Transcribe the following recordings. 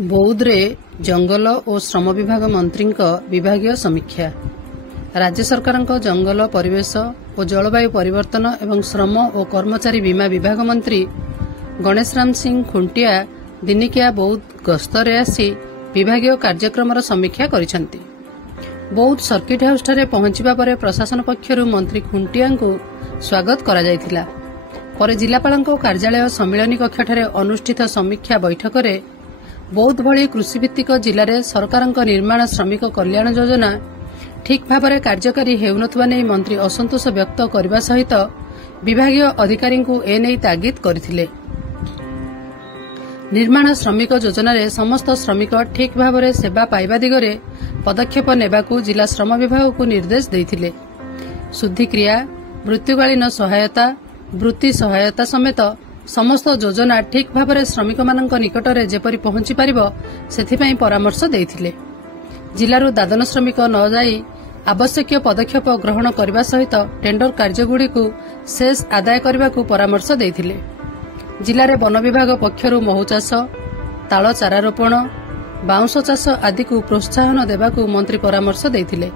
बौद्धरे जंगल और श्रम विभाग मंत्री विभागीय समीक्षा। राज्य सरकार जंगल परिवेश और जलवायु परिवर्तन एवं श्रम और कर्मचारी बीमा विभाग मंत्री गणेश राम सिंह खुंटिया दिनिकिया बौद्ध गस्तरे आसी विभागीय कार्यक्रम समीक्षा करिसेंती। बौद्ध सर्किट हाउस ठारे पहुंचबा परे प्रशासन पक्षरु मंत्री खुंटिया को स्वागत करा जायथिला। परे जिलापालଙ୍କ कार्यालय सम्मिलनी कक्ष ठारे अनुष्ठित समीक्षा बैठक रे बौद्ध भली कृषिभित्तिक जिले में सरकार निर्माण श्रमिक कल्याण योजना ठीक भाव में कार्यकारी हेउनथुवा नै मंत्री असंतोष व्यक्त करने सहित विभागीय अधिकारी को एने तागिद करथिले। निर्माण श्रमिक योजना रे समस्त श्रमिक ठीक भाव में सेवा पाइबा दिगरे पदक्षेप नेबाकू जिला श्रम विभाग को निर्देश देथिले। शुद्धिक्रिया, मृत्युकालीन सहायता, वृत्ति सहायता समेत समस्त योजना ठीक भाव में श्रमिक मान निकट में जेपरी पहुंची पारिबो सेथिपई परामर्श देथिले। जिलारू दादन श्रमिक न जाई आवश्यक पदक्षेप ग्रहण करने सहित टेंडर कार्यगुड़िकू शेष आदाय करने को परामर्श देथिले। जिले में वन विभाग पक्षरु महू चाष, ताल चारा रोपण, बाउंश चाष आदि को प्रोत्साहन देवाकू मंत्री परामर्श देथिले।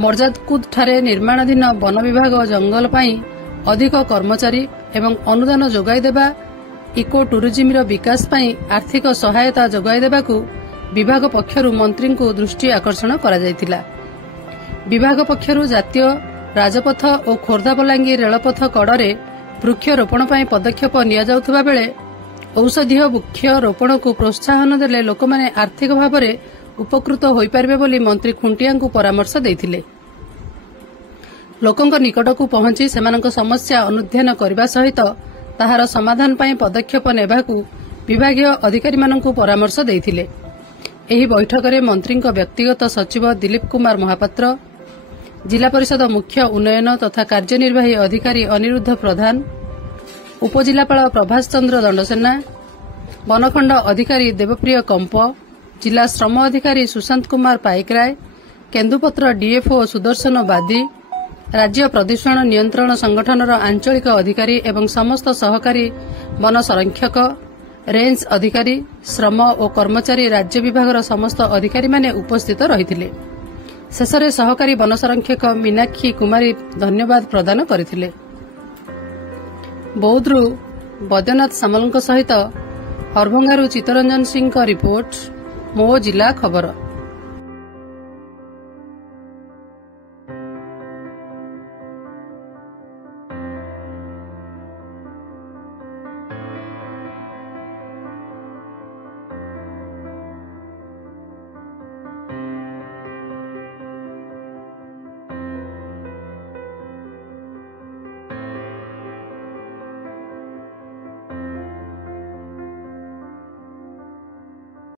मर्जादकुद ठारे निर्माणाधीन वन विभाग जंगल पाई अधिक कर्मचारी एवं अनुदान जोगाई देबा, इको टूरिज्म विकास पाई आर्थिक सहायता जोगाई देबाकू विभाग पक्षरु मंत्री को दृष्टि आकर्षण करा जायतिला। विभाग पक्षरु जातीय राजपथ और खोर्धा बलांगीर रेलपथ कड़े वृक्षरोपण पाई पदक्षेप निया जाउथबा बेले औषधीय वृक्ष रोपण को प्रोत्साहन देले लोकमाने आर्थिक भाव में उपकृत होई पारबे बोली मंत्री खुंटिया को परामर्श देथिले। लोकंक निकटकू पहुंची सेमानक समस्या अनुध्यान करने सहित ताहार समाधान पाई पदक्षेप नेबाकू विभागीय अधिकारी मानकू परामर्श देथिले। एही बैठक में मंत्री व्यक्तिगत सचिव दिलीप कुमार महापात्र, जिला परिषद मुख्य उन्नयन तथा कार्यनिर्वाही अधिकारी अनिरुद्ध प्रधान, उपजिलापाल प्रभाष चंद्र दंडसेना, वनखंड अधिकारी देवप्रिय कंप, जिला श्रम अधिकारी सुशांत कुमार पाइकराय, केन्दुपत्र डीएफओ सुदर्शन बादी, राज्य प्रदूषण नियंत्रण संगठनर आंचलिक अधिकारी एवं समस्त सहकारी वन संरक्षक, रेंज अधिकारी, श्रम और कर्मचारी राज्य विभाग समस्त अधिकारी माने उपस्थित रहिथिले। शेषरे सहकारी वन संरक्षक मीनाक्षी कुमारी धन्यवाद प्रदान करथिले। बौद्धरू बैद्यनाथ सामल सहित हरभंगारू चित्तरंजन सिंह रिपोर्ट, मो जिला खबर।